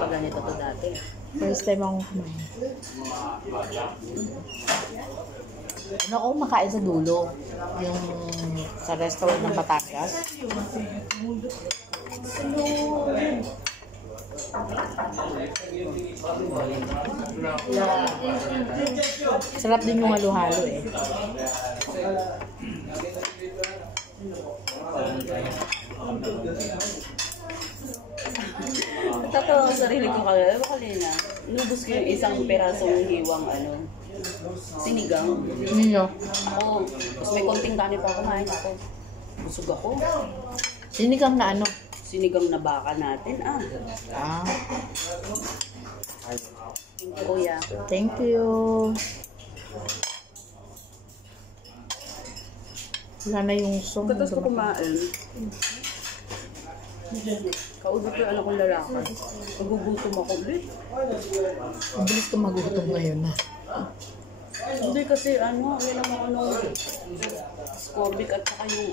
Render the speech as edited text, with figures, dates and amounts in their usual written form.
pa ganito to dati. First time akong kumain. Ano ako makain sa dulo? Yung sa restaurant ng Batangas. Sarap din yung halo-halo eh. Tatawa sa sarili ko kanina. Inubos ko yung isang perasong hiwang sinigang. Ninyo? Oo. Tapos may konting kanin pa kumain ako. Busog ako. Sinigang na ano? Sinigang na baka natin Ah. Kuya. Thank you. Wala na yung song. Pagkatapos ko kumain, kausap ko yung anak kong lalaki. Magugutom ako ulit. Mabilis ka magutom ngayon na. Hindi kasi yan ang scobic at saka yung